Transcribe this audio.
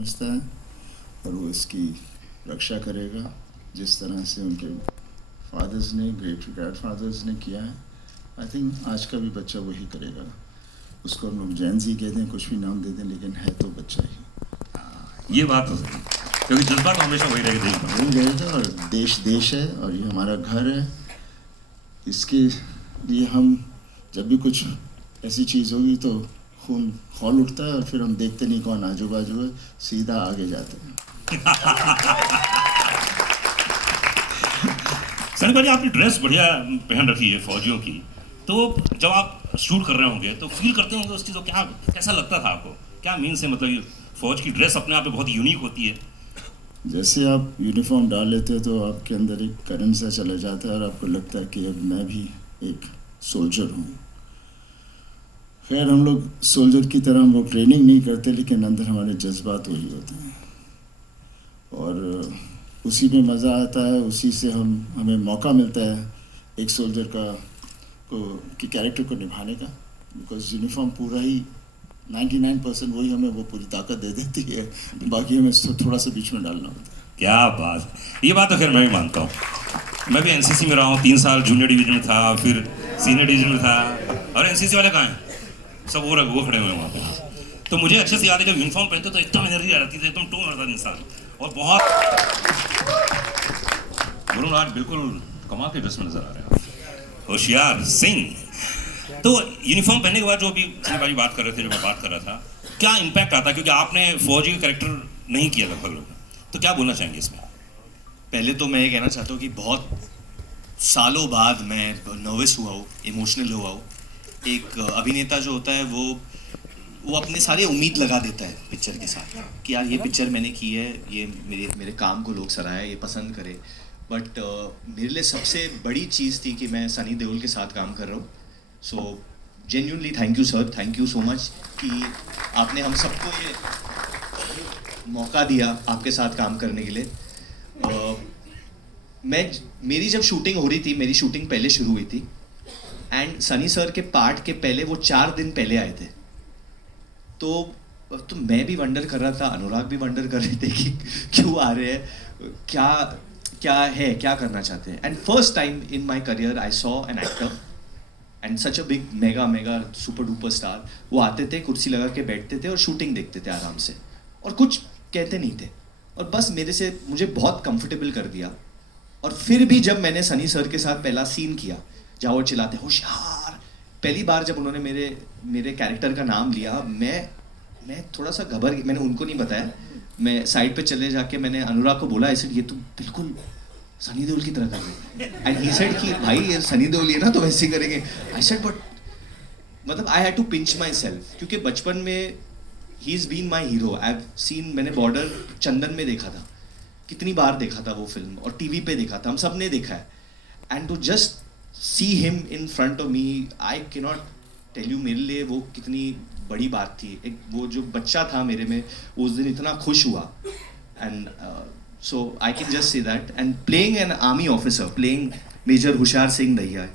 समझता है और वो इसकी रक्षा करेगा जिस तरह से उनके फादर्स ने, ग्रेट ग्रैंडफादर्स ने किया है। आई थिंक आज का भी बच्चा वही करेगा। उसको हम लोग जैन जी कहते हैं, कुछ भी नाम देते हैं, लेकिन है तो बच्चा ही। ये बात तो सही, क्योंकि जज्बा तो हमेशा वही रहेगा, देश का वही रहेगा और देश देश है और ये हमारा घर है। इसके लिए हम जब भी कुछ ऐसी चीज़ होगी तो खून खौल उठता है और फिर हम देखते नहीं कौन आजू बाजू है, सीधा आगे जाते हैं। सनी भाई, आपने ड्रेस बढ़िया पहन रखी है फौजियों की, तो जब आप शूट कर रहे होंगे तो फील करते होंगे उस चीज़ को, क्या कैसा लगता था आपको? क्या मीन से, मतलब ये फौज की ड्रेस अपने आप में बहुत यूनिक होती है। जैसे आप यूनिफॉर्म डाल लेते हैं तो आपके अंदर एक करंट सा चला जाता है और आपको लगता है कि अब मैं भी एक सोल्जर हूँ। खैर, हम लोग सोल्जर की तरह हम लोग ट्रेनिंग नहीं करते, लेकिन अंदर हमारे जज्बात वही होते हैं और उसी में मज़ा आता है। उसी से हमें मौका मिलता है एक सोल्जर की कैरेक्टर को निभाने का, बिकॉज यूनिफॉर्म पूरा ही 99% वही हमें वो पूरी ताकत दे देती है, बाकी हमें थोड़ा सा बीच में डालना होता है। क्या बात, ये बात तो खैर मैं भी मानता हूँ। मैं भी एनसीसी में रहा हूँ, 3 साल जूनियर डिवीजन में था, फिर सीनियर डिवीजन में था। और एनसीसी वाले कहाँ हैं? सब वो खड़े हुए हैं वहाँ पे। तो मुझे अच्छे से याद है, जब यूनिफॉर्म पहनते तो एकदम एनर्जी आ जाती थी, एकदम टोन रहता था इंसान। और बहुत वरुण आज बिल्कुल कमाल के ड्रेस में नजर आ रहे हैं, होशियार सिंह। तो यूनिफॉर्म पहनने के बाद जो अभी सनी भाई बात कर रहे थे, जो मैं बात कर रहा था, क्या इम्पैक्ट आता है? क्योंकि आपने फौजी का कैरेक्टर नहीं किया लगभग लोग, तो क्या बोलना चाहेंगे इसमें? पहले तो मैं ये कहना चाहता हूँ कि बहुत सालों बाद मैं नर्वस हुआ हूँ, इमोशनल हुआ हूँ। एक अभिनेता जो होता है वो अपने सारे उम्मीद लगा देता है पिक्चर के साथ कि यार ये पिक्चर मैंने की है, ये मेरे काम को लोग सराहें, ये पसंद करें। बट मेरे लिए सबसे बड़ी चीज़ थी कि मैं सनी देओल के साथ काम कर रहा हूँ। So genuinely thank you sir, thank you so much कि आपने हम सबको ये मौका दिया आपके साथ काम करने के लिए। मेरी जब शूटिंग हो रही थी, मेरी शूटिंग पहले शुरू हुई थी एंड सनी सर के पार्ट के पहले वो 4 दिन पहले आए थे। तो मैं भी वंडर कर रहा था, अनुराग भी वंडर कर रहे थे कि क्यों आ रहे हैं, क्या करना चाहते हैं। And first time in my career I saw an actor and such a big mega super duper star. वो आते थे, कुर्सी लगा के बैठते थे और शूटिंग देखते थे आराम से और कुछ कहते नहीं थे और बस मुझे बहुत कंफर्टेबल कर दिया। और फिर भी जब मैंने सनी सर के साथ पहला सीन किया जहाँ वो चिल्लाते होशियार, पहली बार जब उन्होंने मेरे कैरेक्टर का नाम लिया, मैं थोड़ा सा घबर गया। मैंने उनको नहीं बताया, मैं साइड पे चले जाके मैंने अनुराग को बोला, ऐसे ये तो बिल्कुल सनी देओल की तरह कर रहे हैं। एंड ही सेड कि भाई ये सनी देओल ही है ना, तो वैसे ही करेंगे। आई सेड बट मतलब I had to pinch myself, क्योंकि बचपन में ही is been my hero. I have seen, मैंने बॉर्डर चंदन में देखा था, कितनी बार देखा था वो फिल्म, और टीवी पे देखा था, हम सब ने देखा है। And to just see him in front of me, I can not tell you मेरे लिए वो कितनी बड़ी बात थी। एक वो जो बच्चा था मेरे में, उस दिन इतना खुश हुआ। And so I can just say that. And playing an army officer, playing major Hoshiyar Singh Dahiya,